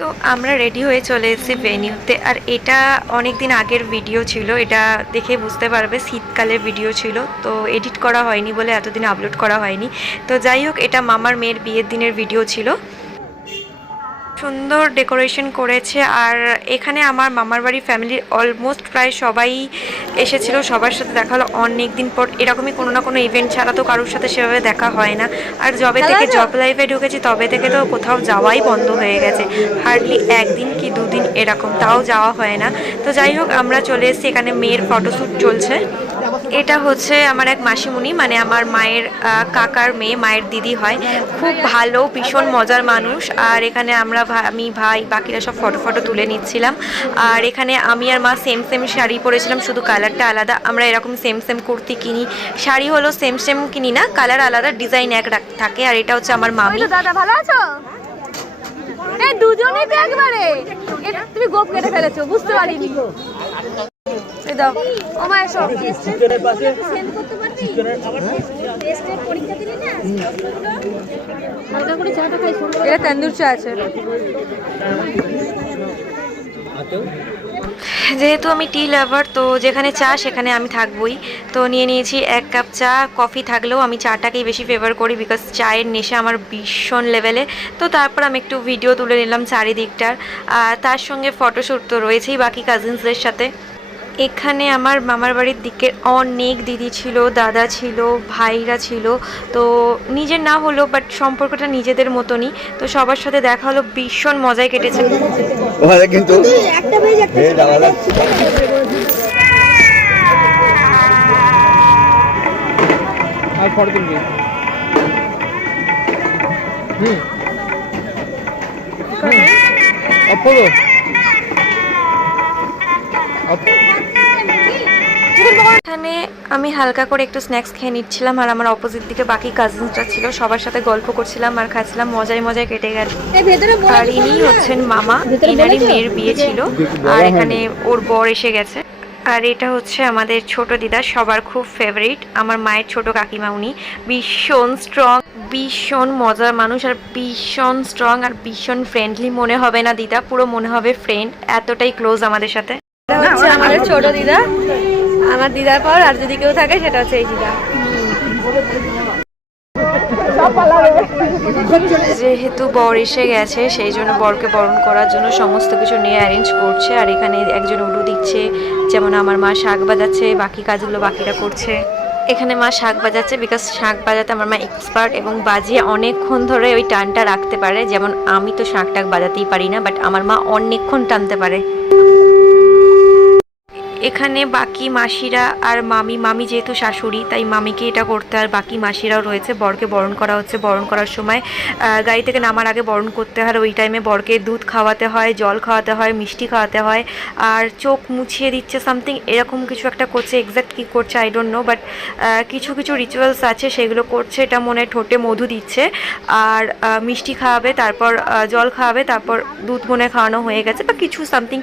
তো আমরা রেডি হয়ে চলে এসেছি ভেনিউতে। আর এটা অনেক দিন আগের ভিডিও ছিল, এটা দেখে বুঝতে পারবে শীতকালের ভিডিও ছিল, তো এডিট করা হয়নি বলে এতদিন আপলোড করা হয়নি। তো যাই হোক, এটা মামার মেয়ের বিয়ের দিনের ভিডিও ছিল। সুন্দর ডেকোরেশন করেছে। আর এখানে আমার মামার বাড়ির ফ্যামিলির অলমোস্ট প্রায় সবাই এসেছিল, সবার সাথে দেখা হলো অনেক দিন পর। এরকমই কোনো না কোনো ইভেন্ট ছাড়া তো কারোর সাথে সেভাবে দেখা হয় না। আর যবে থেকে জব লাইফে ঢুকেছি তবে থেকে তো কোথাও যাওয়াই বন্ধ হয়ে গেছে, হার্ডলি একদিন কি দুদিন এরকম, তাও যাওয়া হয় না। তো যাই হোক, আমরা চলে এসেছি, এখানে মেয়ের ফটোশ্যুট চলছে। এটা হচ্ছে আমার এক মাসিমণি, মানে আমার মায়ের কাকার মেয়ে, মায়ের দিদি হয়। খুব ভালো, ভীষণ মজার মানুষ। আর এখানে আমি ভাই বাকিরা সব ফটো তুলে নিচ্ছিলাম। আর এখানে আমি আর মা সেম সেম শাড়ি পরেছিলাম, শুধু কালারটা আলাদা। আমরা এরকম সেম সেম কুর্তি কিনি, শাড়ি হলো সেম সেম কিনি না, কালার আলাদা, ডিজাইন এক থাকে। আর এটা হচ্ছে আমার মামি। দাদা ভালো আছো? এই দুজনেই তো একবারে। এটা তুমি গোপ কেটে ফেলেছো, বুঝতে পারিনি। এই দাও ও মা, এসো। চিকেনের পাশে সেন্ড করতে পারবি? চিকেনের খাবার টেস্টের পরীক্ষা দিলি না? হালকা করে চাটা খাই, সুন্দর। এটা তন্দুর চা আছে। যেহেতু আমি টি লাভার, তো যেখানে চা সেখানে আমি থাকবই। তো নিয়ে নিয়েছি 1 কাপ চা। কফি থাকলেও আমি চাটাকেই বেশি ফেভার করি, বিকজ চায়ের নেশা আমার ভীষণ লেভেলে। তো তারপর আমি একটু ভিডিও তুলে নিলাম চারিদিকটার। আর তার সঙ্গে ফটোশ্যুট তো রয়েছেই বাকি কাজিনসদের সাথে। এখানে আমার মামার বাড়ির দিকে অনেক দিদি ছিল, দাদা ছিল, ভাইরা ছিল। তো নিজের না হলো, বাট সম্পর্কটা নিজেদের মতনই। তো সবার সাথে দেখা হলো, ভীষণ মজায় কেটেছে। কিন্তু এখানে আমি হালকা করে একটু স্ন্যাক্স খেয়ে নিচ্ছিলাম। আর আমার অপোজিট দিকে বাকি কাজিনসরা ছিল, সবার সাথে গল্প করছিলাম আর খাচ্ছিলাম, মজায় মজায় কেটে গেল। আর ইনি হচ্ছেন মামা, এনারই মেয়ের বিয়ে ছিল। আর এখানে ওর বর এসে গেছে। আর এটা হচ্ছে আমাদের ছোট দিদা, সবার খুব ফেভারিট, আমার মায়ের ছোট কাকিমা। উনি ভীষণ স্ট্রং, ভীষণ মজার মানুষ, আর ভীষণ স্ট্রং আর ভীষণ ফ্রেন্ডলি। মনে হবে না দিদা, পুরো মনে হবে ফ্রেন্ড, এতটাই ক্লোজ আমাদের সাথে। আমাদের ছোট দিদা, আমার দিদার পর আর যদি কেউ থাকে সেটা হচ্ছে এই দিদা। যেহেতু বর এসে গেছে, সেই জন্য বরকে বরণ করার জন্য সমস্ত কিছু নিয়ে অ্যারেঞ্জ করছে। আর এখানে একজন উলু দিচ্ছে, যেমন আমার মা শাঁখ বাজাচ্ছে, বাকি কাজগুলো বাকিরা করছে। এখানে মা শাঁখ বাজাচ্ছে, বিকজ শাঁখ বাজাতে আমার মা এক্সপার্ট, এবং বাজিয়ে অনেকক্ষণ ধরে ওই টানটা রাখতে পারে। যেমন আমি তো শাঁখ টাক বাজাতেই পারি না, বাট আমার মা অনেকক্ষণ টানতে পারে। এখানে বাকি মাসিরা আর মামি যেহেতু শাশুড়ি, তাই মামিকে এটা করতে, আর বাকি মাসিরাও রয়েছে। বরকে বরণ করা হচ্ছে। বরণ করার সময় গাড়ি থেকে নামার আগে বরণ করতে হয়। ওই টাইমে বরকে দুধ খাওয়াতে হয়, জল খাওয়াতে হয়, মিষ্টি খাওয়াতে হয়, আর চোখ মুছিয়ে দিচ্ছে সামথিং এরকম কিছু একটা করছে। এক্স্যাক্ট কী করছে আই ডোন্ট নো, বাট কিছু কিছু রিচুয়ালস আছে সেগুলো করছে। এটা মনে ঠোঁটে মধু দিচ্ছে, আর মিষ্টি খাওয়াবে, তারপর জল খাওয়াবে, তারপর দুধ মনে খাওয়ানো হয়ে গেছে, বা কিছু সামথিং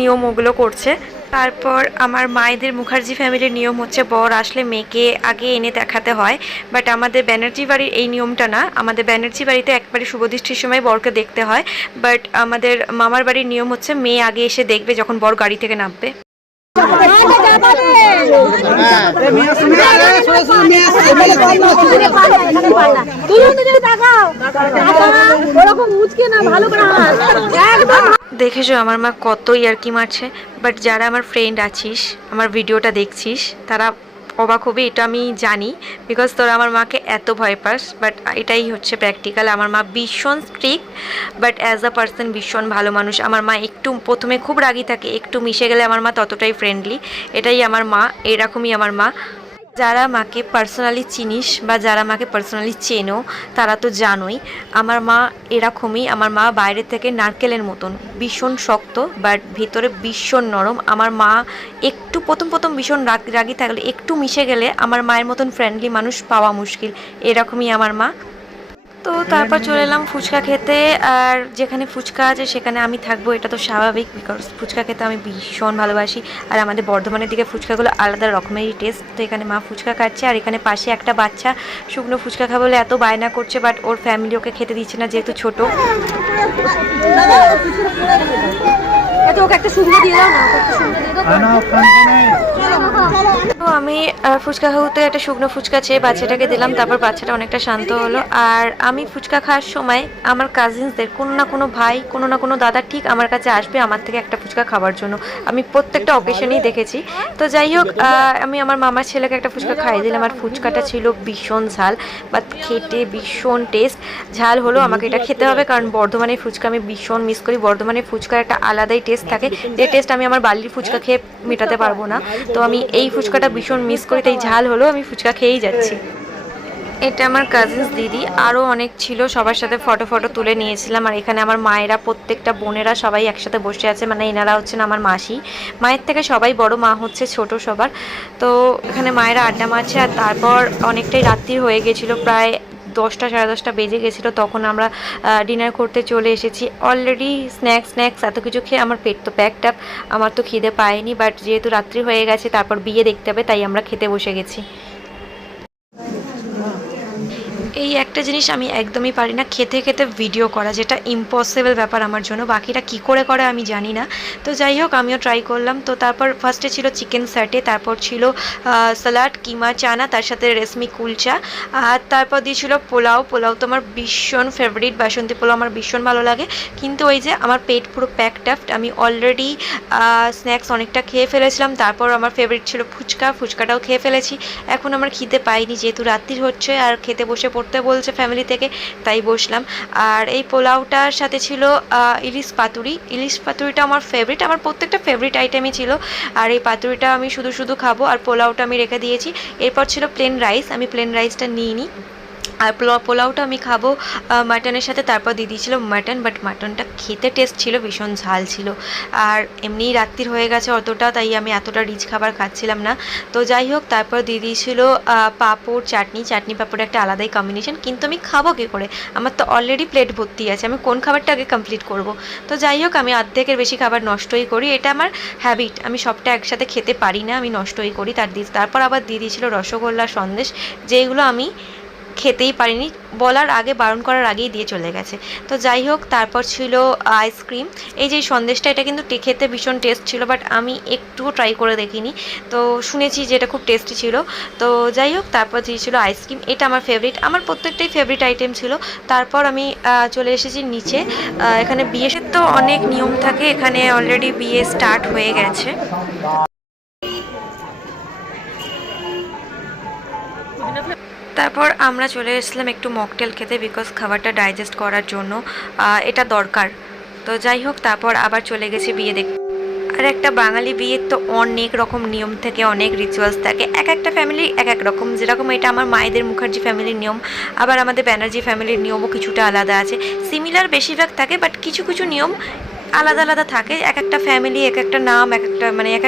নিয়ম ওগুলো করছে। তারপর আমার মায়েদের মুখার্জি ফ্যামিলির নিয়ম হচ্ছে, বর আসলে মেয়েকে আগে এনে দেখাতে হয়। বাট আমাদের ব্যানার্জি বাড়ির এই নিয়মটা না। আমাদের ব্যানার্জি বাড়িতে একবারে শুভদৃষ্টির সময় বরকে দেখতে হয়। বাট আমাদের মামার বাড়ির নিয়ম হচ্ছে, মেয়ে আগে এসে দেখবে যখন বর গাড়ি থেকে নামবে। দেখেছো আমার মা কত ইয়ার্কি মারছে। বাট যারা আমার ফ্রেন্ড আছিস, আমার ভিডিওটা দেখছিস, তারা অবাক হবে, এটা আমি জানি, বিকজ তোরা আমার মাকে এত ভয় পাস। বাট এটাই হচ্ছে প্র্যাকটিক্যাল। আমার মা ভীষণ strict, but as a person ভীষণ ভালো মানুষ। আমার মা একটু প্রথমে খুব রাগী থাকে, একটু মিশে গেলে আমার মা ততটাই ফ্রেন্ডলি। এটাই আমার মা, এরকমই আমার মা। যারা মাকে পার্সোনালি চিনিস বা যারা মাকে পার্সোনালি চেনো, তারা তো জানোই আমার মা এরকমই। আমার মা বাইরে থেকে নারকেলের মতন, ভীষণ শক্ত, বাট ভিতরে ভীষণ নরম। আমার মা একটু প্রথম ভীষণ রাগী থাকলে, একটু মিশে গেলে আমার মায়ের মতন ফ্রেন্ডলি মানুষ পাওয়া মুশকিল। এরকমই আমার মা। তো তারপর চলে এলাম ফুচকা খেতে। আর যেখানে ফুচকা আছে সেখানে আমি থাকবো, এটা তো স্বাভাবিক, বিকজ ফুচকা খেতে আমি ভীষণ ভালোবাসি। আর আমাদের বর্ধমানের দিকে ফুচকাগুলো আলাদা রকমেরই টেস্ট। তো এখানে মা ফুচকা খাচ্ছে, আর এখানে পাশে একটা বাচ্চা শুকনো ফুচকা খাবে বলে এত বায়না করছে, বাট ওর ফ্যামিলি ওকে খেতে দিচ্ছে না যেহেতু ছোটো। ওকে একটা সুন্দর দিয়ে দাও না, ওকে একটা সুন্দর দিয়ে দাও। তো আমি ফুচকা খাওয়াতে একটা শুকনো ফুচকা চেয়ে বাচ্চাটাকে দিলাম, তারপর বাচ্চাটা অনেকটা শান্ত হলো। আর আমি ফুচকা খাওয়ার সময় আমার কাজিনসদের কোনো না কোনো ভাই, কোনো না কোনো দাদা ঠিক আমার কাছে আসবে আমার থেকে একটা ফুচকা খাওয়ার জন্য। আমি প্রত্যেকটা অকেশনেই দেখেছি। তো যাই হোক, আমি আমার মামার ছেলেকে একটা ফুচকা খাইয়ে দিলাম। আর ফুচকাটা ছিল ভীষণ ঝাল, বাট খেতে ভীষণ টেস্ট। ঝাল হলো আমাকে এটা খেতে হবে, কারণ বর্ধমানের ফুচকা আমি ভীষণ মিস করি। বর্ধমানের ফুচকার একটা আলাদাই টেস্ট থাকে, যে টেস্ট আমি আমার বাড়ির ফুচকা খেয়ে মেটাতে পারবো না। তো আমি এই ফুচকাটা ভীষণ মিস করি, তাই ঝাল হলো আমি ফুচকা খেয়েই যাচ্ছি। এটা আমার কাজিনস দিদি, আরও অনেক ছিল, সবার সাথে ফটো তুলে নিয়েছিলাম। আর এখানে আমার মায়েরা, প্রত্যেকটা বোনেরা সবাই একসাথে বসে আছে, মানে এনারা হচ্ছেন আমার মাসি। মায়ের থেকে সবাই বড়, মা হচ্ছে ছোট সবার। তো এখানে মায়েরা আড্ডা মারছে। আর তারপর অনেকটাই রাত্রির হয়ে গেছিলো, প্রায় 10টা সাড়ে 10টা বেজে গেছিলো, তখন আমরা ডিনার করতে চলে এসেছি। অলরেডি স্ন্যাক্স এত কিছু খেয়ে আমার পেট তো প্যাকড আপ, আমার তো খিদে পায়নি, বাট যেহেতু রাত্রি হয়ে গেছে তারপর বিয়ে দেখতে হবে, তাই আমরা খেতে বসে গেছি। এই একটা জিনিস আমি একদমই পারি না, খেতে খেতে ভিডিও করা, যেটা ইম্পসিবল ব্যাপার আমার জন্য। বাকিটা কি করে আমি জানি না। তো যাই হোক, আমিও ট্রাই করলাম। তো তারপর ফার্স্টে ছিল চিকেন স্যাটে, তারপর ছিল স্যালাড, কিমা চানা, তার সাথে রেশমি কুলচা, আর তারপর দিয়েছিল পোলাও। তো আমার ভীষণ ফেভারিট, বাসন্তী পোলাও আমার ভীষণ ভালো লাগে। কিন্তু ওই যে আমার পেট পুরো প্যাকড আপ, আমি অলরেডি স্ন্যাক্স অনেকটা খেয়ে ফেলেছিলাম। তারপর আমার ফেভারিট ছিল ফুচকাটাও খেয়ে ফেলেছি। এখন আমার খিদে পাইনি, যেহেতু রাত্রি হচ্ছে আর খেতে বসে পড়তে বলছে ফ্যামিলি থেকে, তাই বসলাম। আর এই পোলাওটার সাথে ছিল ইলিশ পাতুরিটা আমার ফেভারিট, আমার প্রত্যেকটা ফেভারিট আইটেমই ছিল। আর এই পাতুরিটা আমি শুধু খাবো, আর পোলাওটা আমি রেখে দিয়েছি। এরপর ছিল প্লেন রাইস, আমি প্লেন রাইসটা নিইনি। আর পোলাওটা আমি খাবো মাটনের সাথে। তারপর দিয়ে দিয়েছিল মাটন, বাট মাটনটা খেতে টেস্ট ছিল, ভীষণ ঝাল ছিল। আর এমনিই রাত্রির হয়ে গেছে অতটা, তাই আমি এতটা রিচ খাবার খাচ্ছিলাম না। তো যাই হোক, তারপর দিয়ে দিয়েছিল পাঁপড়, চাটনি পাঁপড়, একটা আলাদাই কম্বিনেশন। কিন্তু আমি খাবো কী করে, আমার তো অলরেডি প্লেট ভর্তি আছে, আমি কোন খাবারটা আগে কমপ্লিট করব। তো যাই হোক, আমি অর্ধেকের বেশি খাবার নষ্টই করি, এটা আমার হ্যাবিট। আমি সবটা একসাথে খেতে পারি না, আমি নষ্টই করি। তারপর আবার দিয়ে দিয়েছিল রসগোল্লা, সন্দেশ, যেগুলো আমি খেতেই পারিনি, বলার আগে, বারণ করার আগেই দিয়ে চলে গেছে। তো যাই হোক, তারপর ছিল আইসক্রিম। এই যে সন্দেশটা, এটা কিন্তু খেতে ভীষণ টেস্ট ছিল, বাট আমি একটুও ট্রাই করে দেখিনি। তো শুনেছি যে এটা খুব টেস্টি ছিল। তো যাই হোক, তারপর দিয়েছিল আইসক্রিম, এটা আমার ফেভারিট, আমার প্রত্যেকটাই ফেভারিট আইটেম ছিল। তারপর আমি চলে এসেছি নিচে। এখানে বিয়ের তো অনেক নিয়ম থাকে, এখানে অলরেডি বিয়ে স্টার্ট হয়ে গেছে। তারপর আমরা চলে এসেছিলাম একটু মকটেল খেতে, বিকজ খাবারটা ডাইজেস্ট করার জন্য এটা দরকার। তো যাই হোক, তারপর আবার চলে গেছি বিয়ে দেখতে। আর একটা বাঙালি বিয়ের তো অনেক রকম নিয়ম থাকে, অনেক রিচুয়ালস থাকে, এক একটা ফ্যামিলি এক এক রকম। যেরকম এটা আমার মায়েদের মুখার্জি ফ্যামিলির নিয়ম, আবার আমাদের ব্যানার্জি ফ্যামিলির নিয়মও কিছুটা আলাদা আছে। সিমিলার বেশিরভাগ থাকে, বাট কিছু নিয়ম আলাদা থাকে। এক একটা ফ্যামিলি এক একটা নাম, এক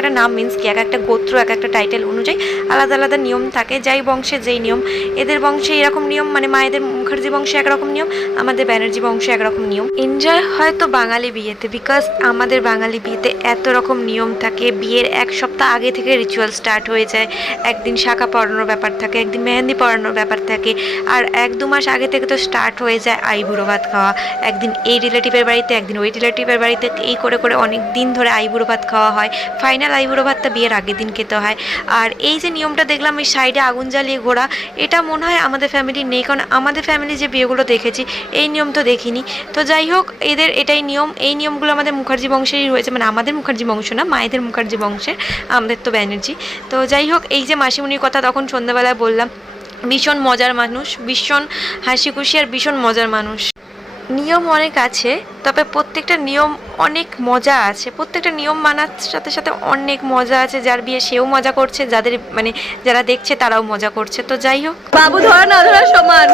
একটা নাম মিন্স কি, এক একটা গোত্র, এক একটা টাইটেল অনুযায়ী আলাদা নিয়ম থাকে। যাই বংশে যেই নিয়ম, এদের বংশে এরকম নিয়ম, মানে মায়েদের মুখার্জি বংশে একরকম নিয়ম, আমাদের ব্যানার্জি বংশে একরকম নিয়ম। এনজয় হয়তো বাঙালি বিয়েতে, বিকজ আমাদের বাঙালি বিয়েতে এত রকম নিয়ম থাকে। বিয়ের এক সপ্তাহ আগে থেকে রিচুয়াল স্টার্ট হয়ে যায়। একদিন শাঁখা পরানোর ব্যাপার থাকে, একদিন মেহেন্দি পরানোর ব্যাপার থাকে, আর 1-2 মাস আগে থেকে তো স্টার্ট হয়ে যায় আইবুড়ো ভাত খাওয়া। একদিন এই রিলেটিভের বাড়িতে, একদিন ওই রিলেটিভের বাড়িতে, এই করে অনেক দিন ধরে আইবুড়ো ভাত খাওয়া হয়। ফাইনাল আইবুড়ো ভাতটা বিয়ের আগের দিন খেতে হয়। আর এই যে নিয়মটা দেখলাম, এই সাইডে আগুন জ্বালিয়ে ঘোরা, এটা মনে হয় আমাদের ফ্যামিলির নেই, কারণ আমাদের ফ্যামিলি যে বিয়েগুলো দেখেছি এই নিয়ম তো দেখিনি। তো যাই হোক, এদের এটাই নিয়ম। এই নিয়মগুলো আমাদের মুখার্জি বংশেরই রয়েছে, মানে আমাদের মুখার্জি বংশ না, মায়েদের মুখার্জি বংশের, আমাদের তো ব্যানার্জি। তো যাই হোক, এই যে মাসিমণির কথা তখন সন্ধ্যাবেলায় বললাম, ভীষণ মজার মানুষ, ভীষণ হাসি খুশি আর ভীষণ মজার মানুষ। নিয়ম অনেক আছে, তবে প্রত্যেকটা নিয়ম অনেক মজা আছে। প্রত্যেকটা নিয়ম মানার সাথে সাথে অনেক মজা আছে। যার বিয়ে সেও মজা করছে, যারা দেখছে তারাও মজা করছে। তো যাই হোক, বাবু ধরা না ধরা সমান।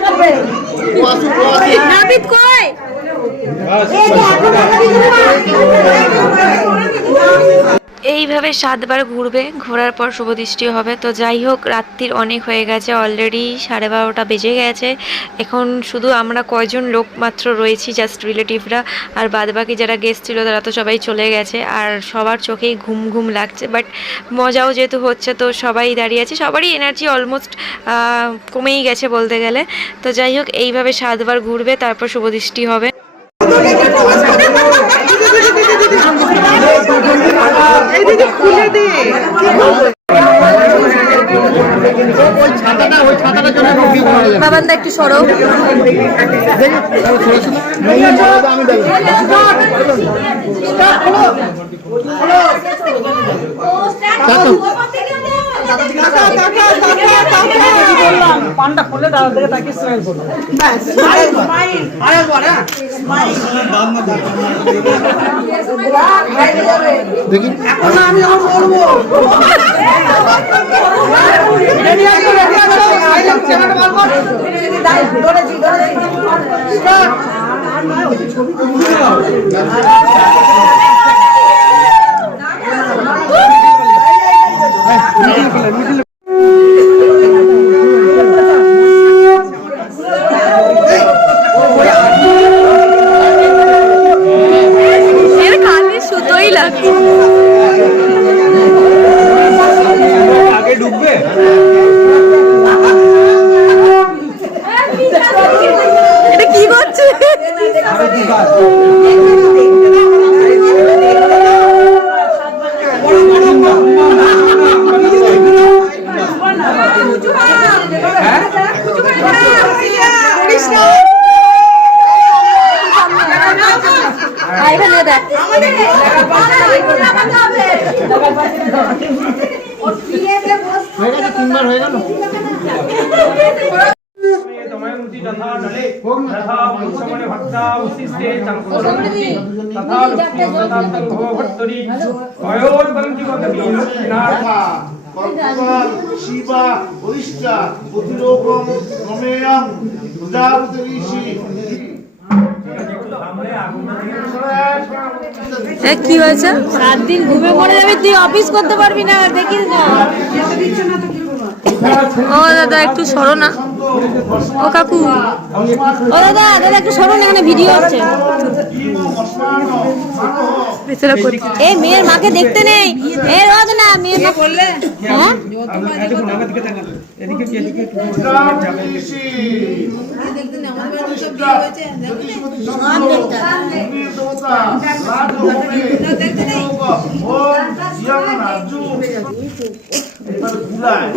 তারপরে এইভাবে 7 বার ঘুরবে, ঘোরার পর শুভদৃষ্টি হবে। তো যাই হোক, রাত্রির অনেক হয়ে গেছে, অলরেডি 12:30 বেজে গেছে। এখন শুধু আমরা কয়জন লোক মাত্র রয়েছি, জাস্ট রিলেটিভরা, আর বাদবাকি যারা গেস্ট ছিল তারা তো সবাই চলে গেছে। আর সবার চোখেই ঘুম ঘুম লাগছে, বাট মজাও যেহেতু হচ্ছে তো সবাই দাঁড়িয়ে আছে, সবারই এনার্জি অলমোস্ট কমেই গেছে বলতে গেলে। তো যাই হোক, এইভাবে 7 বার ঘুরবে, তারপর শুভদৃষ্টি হবে। বাবান্দা একটু সরো। পান্ডা খুলে দাঁড়া থেকে তাকে স্মাইল করো। দেখি এখন আমি বলবো খালি সুতোই লাগছে। আগে ঢুকবে এটা কি করছে? হয়ে গেল। শিবা বরিষ্ঠা প্রতিলোকম রমেয়ং প্রজাপতি ঋষি। কি হয়েছে? 7 দিন ঘুমে মরে যাবি, তুই অফিস করতে পারবি না, দেখিস না। ও দাদা একটু সরো না। ও কাকু, ও দাদা দাদা একটু সরো না, এখানে ভিডিও হচ্ছে। এই মেয়ের মাকে দেখতে নেই। এ রোজ না মেয়ের মা বললে হ্যাঁ এদিকে এদিকে দেখতে না আমাদের বাড়িতে সব বিয়ে হয়েছে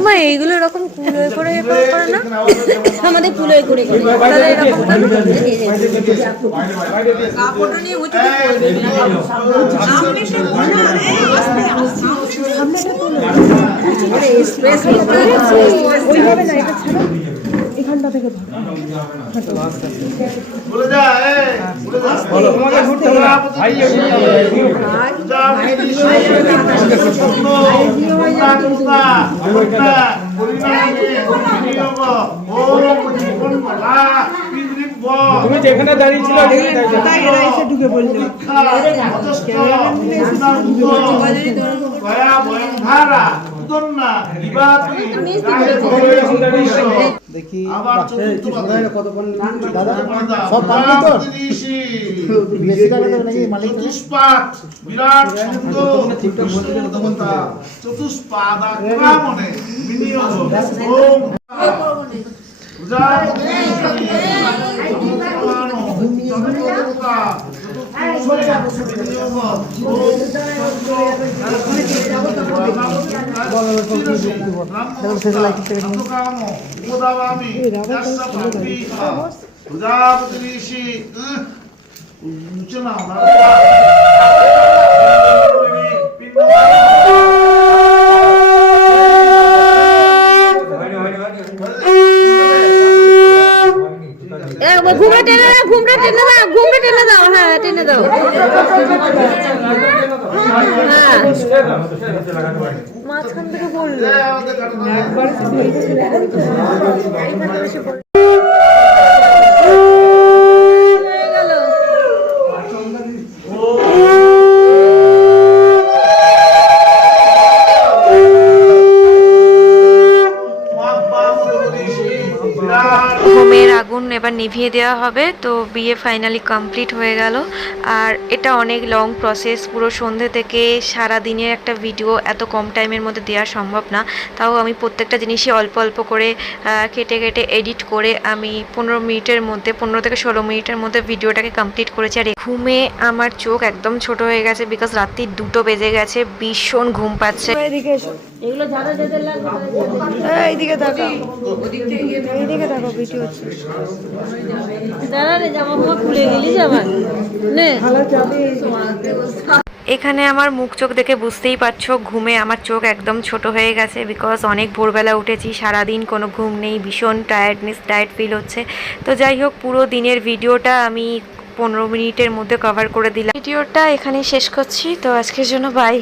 মা এইগুলো এরকম কুলোয় করে করে না, আমাদের কুলোয় করে করে তাহলে এরকম কাপড় নিয়ে উঠে সামনে সব না আরে স্পেস ওইভাবে না, এটা ছাড়ো এখানটা থেকে ধরো বলে যা বলে যা বলো তোমাকে ঘুরতে হবে ভাই তুমি যেখানে দাঁড়িয়ে ছিল এরা এসে ঢুকে বললো দেখি আবার কতক্ষণ সব পারবে তো বেশি টাকা দেবে নাকি মালিক? চতুষ্পাদ বিরাট দেবতা চতুষ্পাদ আক্রমণে বিনিয়োগ ওম ঘুমটা টেনে দাও, ঘুমটা টেনে দাও, ঘুমটা টেনে দাও, হ্যাঁ টেনে দাও, হ্যাঁ মাঝখান থেকে বললো এবার নিভিয়ে দেওয়া হবে। তো বিয়ে ফাইনালি কমপ্লিট হয়ে গেল। আর এটা অনেক লং প্রসেস, পুরো সন্ধে থেকে সারা দিনের একটা ভিডিও এত কম টাইমের মধ্যে দেওয়া সম্ভব না। তাও আমি প্রত্যেকটা জিনিসই অল্প অল্প করে কেটে কেটে এডিট করে আমি 15 মিনিটের মধ্যে, 15 থেকে 16 মিনিটের মধ্যে ভিডিওটাকে কমপ্লিট করেছি। আর ঘুমে আমার চোখ একদম ছোট হয়ে গেছে, বিকজ রাত্রি 2টো বেজে গেছে, ভীষণ ঘুম পাচ্ছে। এদিকে এসো, এগুলো যারা যাদের লাগবে এইদিকে থাকো, এইদিকে থাকো, ভিডিও হচ্ছে। দাঁড়া রে, জামা ফামা খুলে গেলি জামা নে। এখানে আমার মুখ চোখ দেখে বুঝতেই পারছো ঘুমে আমার চোখ একদম ছোট হয়ে গেছে, বিকজ অনেক ভোরবেলা উঠেছি, সারাদিন কোনো ঘুম নেই, ভীষণ টায়ার্ড ফিল হচ্ছে। তো যাই হোক, পুরো দিনের ভিডিওটা আমি 15 মিনিটের মধ্যে কভার করে দিলাম। ভিডিওটা এখানেই শেষ করছি। তো আজকের জন্য বাই।